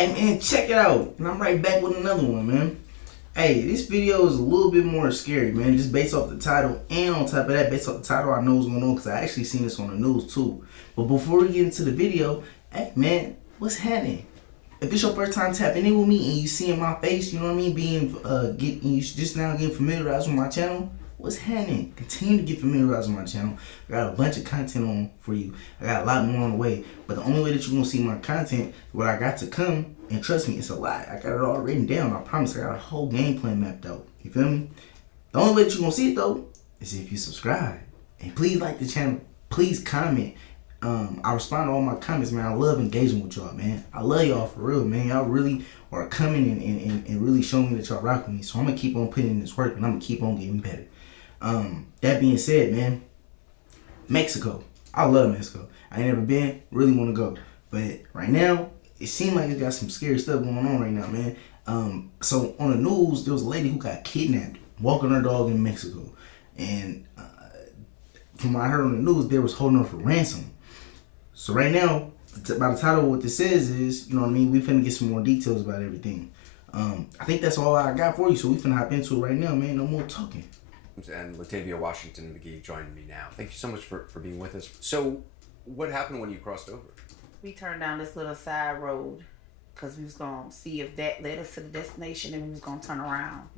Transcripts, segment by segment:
Hey man, check it out. And I'm right back with another one, man. Hey, this video is a little bit more scary, man. Just based off the title. And on top of that, based off the title, I know what's going on because I actually seen this on the news too. But before we get into the video, hey man, what's happening? If it's your first time tapping in with me and you seeing my face, you know what I mean, you just now getting familiarized with my channel, what's happening? Continue to get familiarized with my channel. I got a bunch of content on for you. I got a lot more on the way. But the only way that you're gonna see my content, what I got to come, and trust me, it's a lot. I got it all written down. I promise. I got a whole game plan mapped out. You feel me? The only way that you're gonna see it though is if you subscribe. And please like the channel. Please comment. I respond to all my comments, man. I love engaging with y'all, man. I love y'all for real, man. Y'all really are coming and really showing me that y'all rock with me. So I'm gonna keep on putting in this work and I'm gonna keep on getting better. That being said, man, Mexico. I love Mexico. I ain't never been, really want to go. But right now, it seems like it got some scary stuff going on right now, man. So on the news, there was a lady who got kidnapped walking her dog in Mexico. And from what I heard on the news, they was holding her for ransom. So right now, by the title of what this says is, you know what I mean, we finna get some more details about everything. I think that's all I got for you, so we finna hop into it right now, man. No more talking. And Latavia Washington McGee joining me now. Thank you so much for being with us. So, what happened when you crossed over? We turned down this little side road because we was going to see if that led us to the destination and we was going to turn around.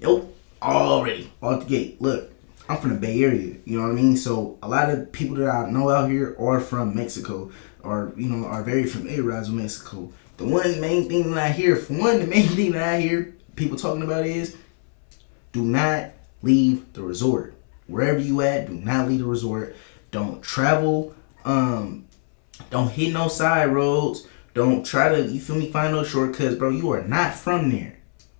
Yo, already, off the gate. Look, I'm from the Bay Area, you know what I mean? So, a lot of people that I know out here are from Mexico or, you know, are very familiarized with Mexico. The main thing that I hear people talking about is do not leave the resort. Wherever you at, do not leave the resort. Don't travel. Don't hit no side roads. Don't try to, you feel me, find no shortcuts, bro. You are not from there.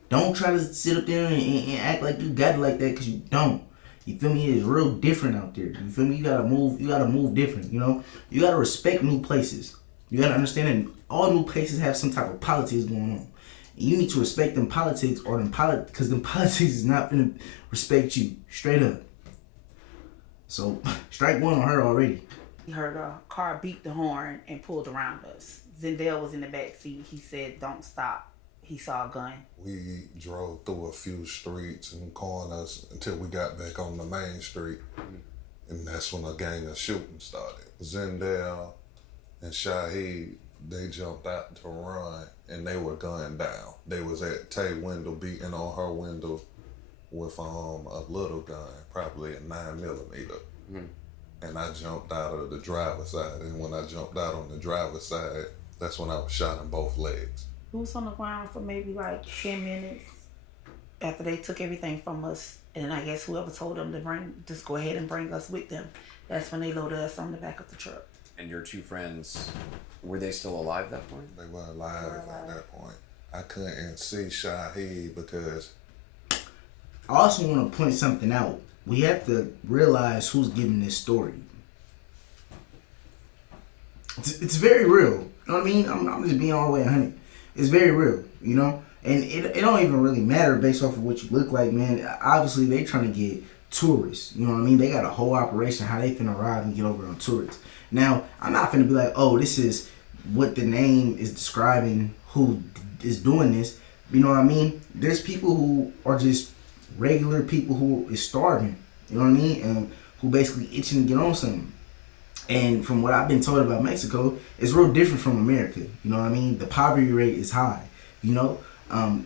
Don't try to sit up there and act like you got it like that, because you don't. You feel me? It is real different out there. You feel me? You gotta move different, you know? You gotta respect new places. You gotta understand that all new places have some type of politics going on. You need to respect them politics because them politics is not gonna respect you. Straight up. So, strike one on her already. He heard a car beat the horn and pulled around us. Zendel was in the back seat. He said, "Don't stop." He saw a gun. We drove through a few streets and corners until we got back on the main street. And that's when a gang of shooting started. Zendel and Shaheed, they jumped out to run and they were gunned down. They was at Tay window beating on her window with a little gun, probably a 9mm. And I jumped out of the driver's side. And when I jumped out on the driver's side, that's when I was shot in both legs. We was on the ground for maybe like 10 minutes after they took everything from us. And I guess whoever told them to just go ahead and bring us with them. That's when they loaded us on the back of the truck. And your two friends, were they still alive at that point? They were alive at that point. I couldn't see Shaheed because... I also want to point something out. We have to realize who's giving this story. It's very real. You know what I mean? I'm just being all the way 100. It's very real, you know? And it don't even really matter based off of what you look like, man. Obviously, they trying to get tourists. You know what I mean? They got a whole operation how they finna arrive and get over on tourists. Now, I'm not finna be like, oh, this is what the name is describing who is doing this. You know what I mean? There's people who are just regular people who is starving. You know what I mean? And who basically itching to get on something. And from what I've been told about Mexico, it's real different from America. You know what I mean? The poverty rate is high, you know?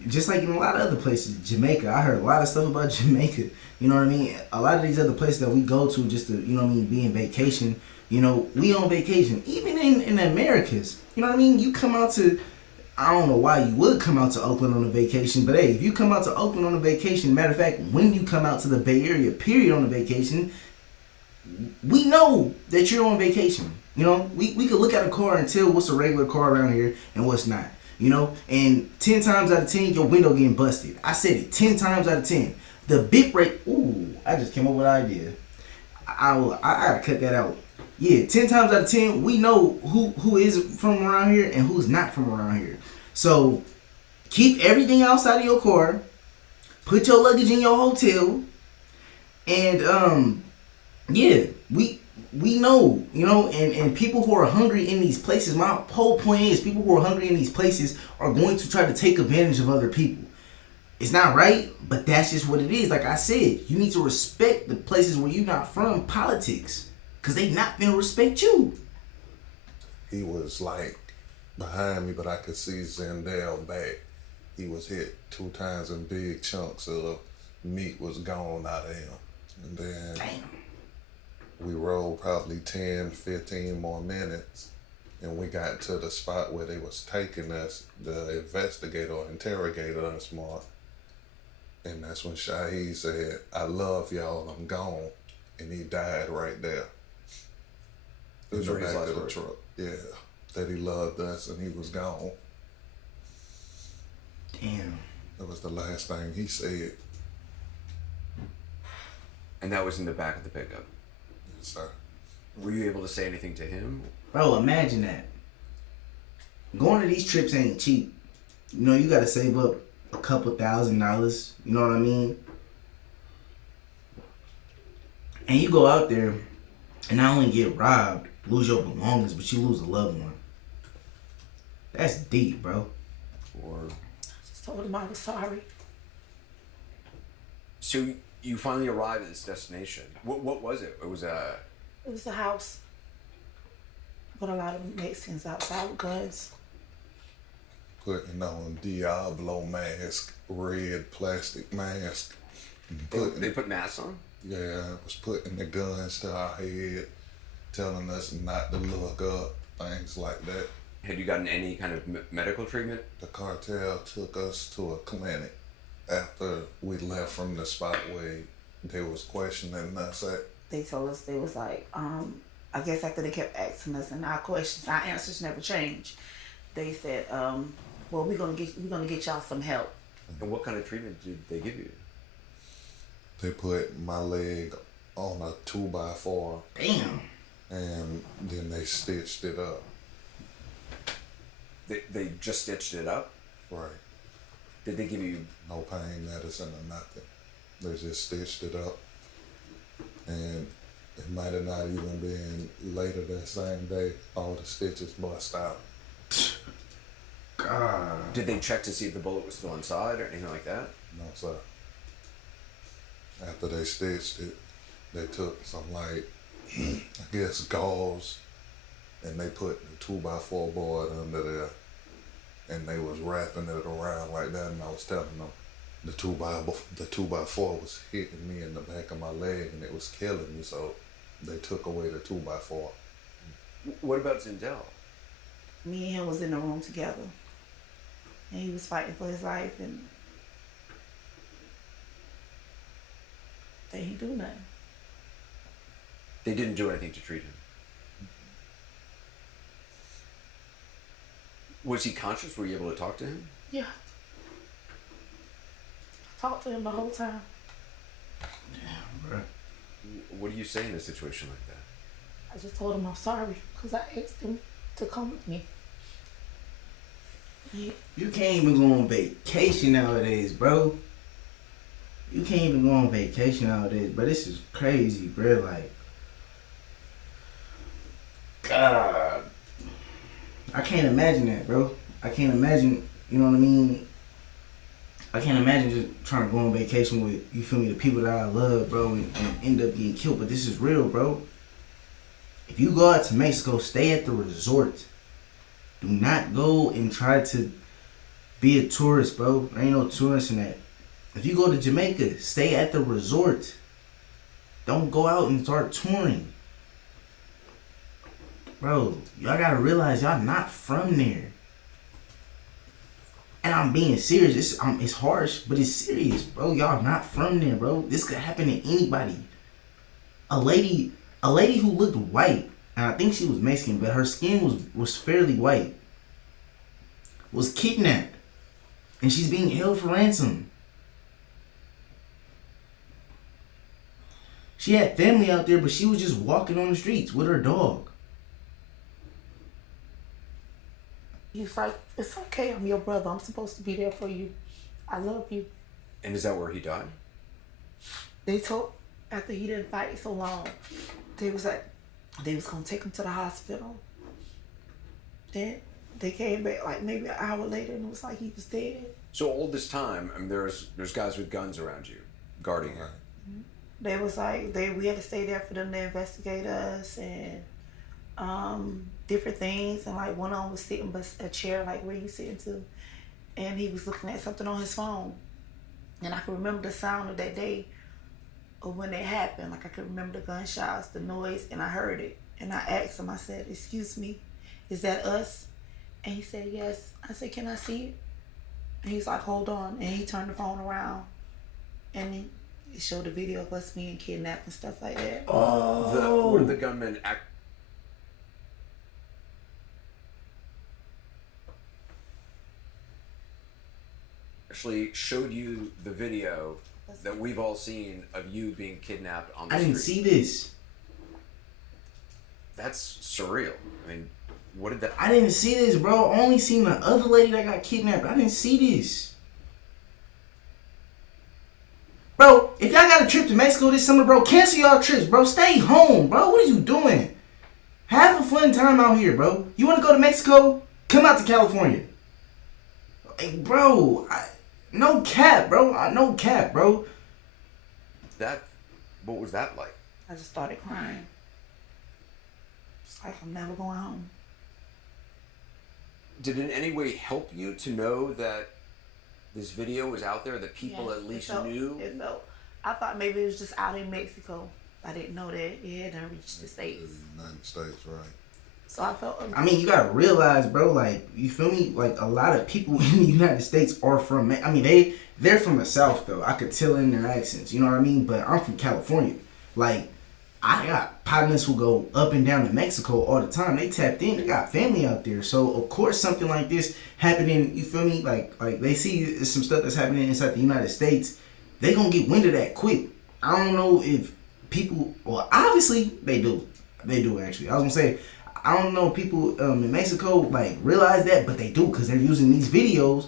Just like in a lot of other places. Jamaica, I heard a lot of stuff about Jamaica. You know what I mean? A lot of these other places that we go to just to, you know what I mean, be in vacation. You know, we on vacation. Even in the Americas. You know what I mean? You come out to, I don't know why you would come out to Oakland on a vacation, but hey, if you come out to Oakland on a vacation, matter of fact, when you come out to the Bay Area, period, on a vacation, we know that you're on vacation. You know, we could look at a car and tell what's a regular car around here and what's not. You know, and 10 times out of 10, your window getting busted. I said it, 10 times out of 10. The bit rate, ooh, I just came up with an idea. I gotta cut that out. Yeah, 10 times out of 10, we know who is from around here and who's not from around here. So, keep everything outside of your car. Put your luggage in your hotel. And, yeah, we know, and people who are hungry in these places, my whole point is people who are hungry in these places are going to try to take advantage of other people. It's not right, but that's just what it is. Like I said, you need to respect the places where you're not from politics, because they not going to respect you. He was like behind me, but I could see Zendale back. He was hit 2 times and big chunks of meat was gone out of him. And then we rode probably 10, 15 more minutes, and we got to the spot where they was taking us, the investigator or interrogator us more. And that's when Shaheed said, "I love y'all, I'm gone." And he died right there. In the back of the truck. Yeah. That he loved us and he was gone. Damn. That was the last thing he said. And that was in the back of the pickup. Yes, sir. Were you able to say anything to him? Bro, imagine that. Going to these trips ain't cheap. You got to save up a couple $1,000. You know what I mean? And you go out there and not only get robbed, lose your belongings, but you lose a loved one. That's deep, bro. Or Just told him I was sorry. so you finally arrived at this destination. What was it? It was a. It was a house with a lot of Mexicans outside with guns. Putting on Diablo mask, red plastic mask. They put masks on? Yeah, it was putting the guns to our head, telling us not to look up, things like that. Had you gotten any kind of medical treatment? The cartel took us to a clinic after we left from the spot where they was questioning us at. They told us, they was like, I guess after they kept asking us and our questions, our answers never changed. They said, well, we're gonna get y'all some help. And what kind of treatment did they give you? They put my leg on a 2x4. Damn. And then they stitched it up. They just stitched it up? Right. Did they give you... No pain medicine or nothing. They just stitched it up. And it might have not even been later that same day, all the stitches bust out. God. Did they check to see if the bullet was still inside or anything like that? No, sir. After they stitched it, they took some, I guess, gauze, and they put the 2x4 board under there, and they was wrapping it around like that, and I was telling them the 2x4 was hitting me in the back of my leg, and it was killing me, so they took away the 2x4. What about Zendel? Me and him was in the room together, and he was fighting for his life, and they didn't do nothing. They didn't do anything to treat him. Was he conscious? Were you able to talk to him? Yeah. I talked to him the whole time. Damn, bro. What do you say in a situation like that? I just told him I'm sorry because I asked him to come with me. You can't even go on vacation nowadays, bro. You can't even go on vacation nowadays, bro. This is crazy, bro. Like, God. I can't imagine that, bro. I can't imagine, you know what I mean? I can't imagine just trying to go on vacation with, you feel me, the people that I love, bro, and end up getting killed. But this is real, bro. If you go out to Mexico, stay at the resort. Do not go and try to be a tourist, bro. There ain't no tourists in that. If you go to Jamaica, stay at the resort. Don't go out and start touring. Bro, y'all gotta realize y'all not from there. And I'm being serious. It's harsh, but it's serious, bro. Y'all not from there, bro. This could happen to anybody. A lady who looked white, and I think she was Mexican, but her skin was fairly white, was kidnapped. And she's being held for ransom. She had family out there, but she was just walking on the streets with her dog. He's like, it's okay, I'm your brother. I'm supposed to be there for you. I love you. And is that where he died? They told, after he didn't fight so long, they was like, They was gonna take him to the hospital. Then they came back like maybe an hour later, and it was like he was dead. So all this time, I mean, there's guys with guns around you, guarding you. They was like we had to stay there for them to investigate us and different things. And like one of them was sitting by a chair like where you sitting to, and he was looking at something on his phone. And I can remember the sound of that day of when it happened. Like I could remember the gunshots, the noise, and I heard it. And I asked him, I said, "Excuse me, is that us?" And he said, "Yes." I said, "Can I see it?" And he's like, "Hold on." And he turned the phone around and he showed a video of us being kidnapped and stuff like that. What did the gunman actually showed you the video that we've all seen of you being kidnapped on the I street? didn't see this. That's surreal. I mean, what did that... I didn't see this, bro. I only seen the other lady that got kidnapped. I didn't see this. Bro, if y'all got a trip to Mexico this summer, bro, cancel y'all trips, bro. Stay home, bro. What are you doing? Have a fun time out here, bro. You want to go to Mexico? Come out to California. Hey, bro, no cap, bro. No cap, bro. What was that like? I just started crying. It's like I'm never going home. Did it in any way help you to know that this video was out there, that people at least knew? It felt. I thought maybe it was just out in Mexico. I didn't know that it hadn't reached the States. United States, right? So I felt. I mean, you gotta realize, bro. Like, you feel me? Like, a lot of people in the United States are from. I mean, they're from the South, though. I could tell in their accents. You know what I mean? But I'm from California. Like, I got partners who go up and down to Mexico all the time. They tapped in. They got family out there. So of course something like this happening. You feel me? Like they see some stuff that's happening inside the United States. They gonna get wind of that quick. I don't know if people. Well, obviously they do. They do actually. I was gonna say. I don't know if people in Mexico like realize that, but they do because they're using these videos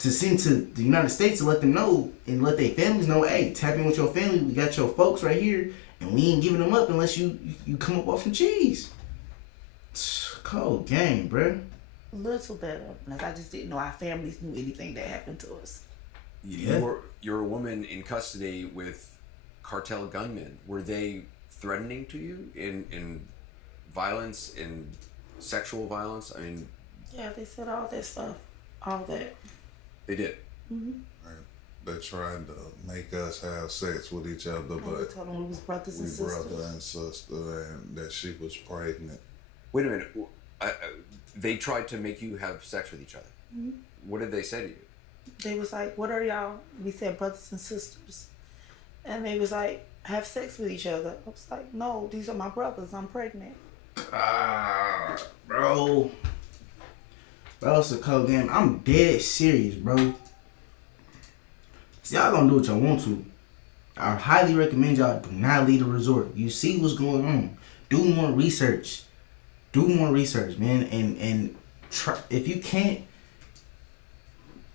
to send to the United States to let them know and let their families know, hey, tap in with your family. We got your folks right here, and we ain't giving them up unless you come up off some cheese. Cold game, bruh. A little better. Like I just didn't know our families knew anything that happened to us. Yeah. You're a woman in custody with cartel gunmen. Were they threatening to you in violence, in sexual violence? I mean, Yeah, they said all that stuff. All that. they did. Mm-hmm. They're trying to make us have sex with each other, They but told them we was brothers and we sisters. brother and sister, and that she was pregnant. Wait a minute. They tried to make you have sex with each other. Mm-hmm. What did they say to you? They was like, "What are y'all?" We said brothers and sisters. And they was like, "Have sex with each other." I was like, "No, these are my brothers. I'm pregnant." Bro, it's a cold game. I'm dead serious, bro. See, y'all gonna do what y'all want to. I highly recommend y'all do not leave the resort. You see what's going on. Do more research. Do more research, man. And try, if you can't,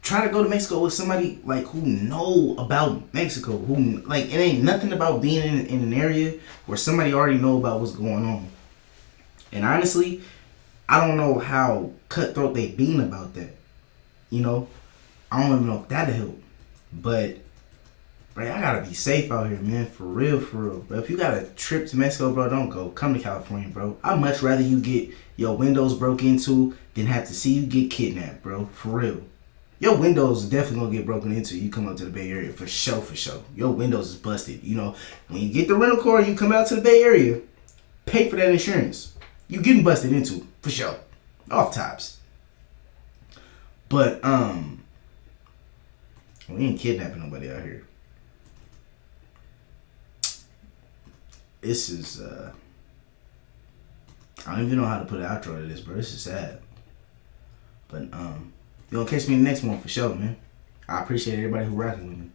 try to go to Mexico with somebody like who know about Mexico. Who like, it ain't nothing about being in an area where somebody already know about what's going on. And honestly, I don't know how cutthroat they been about that. You know, I don't even know if that'll help. But, bro, I gotta be safe out here, man. For real, for real. But if you got a trip to Mexico, bro, don't go. Come to California, bro. I'd much rather you get your windows broke into than have to see you get kidnapped, bro. For real. Your windows is definitely gonna get broken into. You come up to the Bay Area for sure, for sure. Your windows is busted. You know, when you get the rental car and you come out to the Bay Area, pay for that insurance. You getting busted into for sure, off tops. But we ain't kidnapping nobody out here. This is I don't even know how to put an outro to this, bro. This is sad. But you gonna catch me in the next one for sure, man. I appreciate everybody who rocking with me.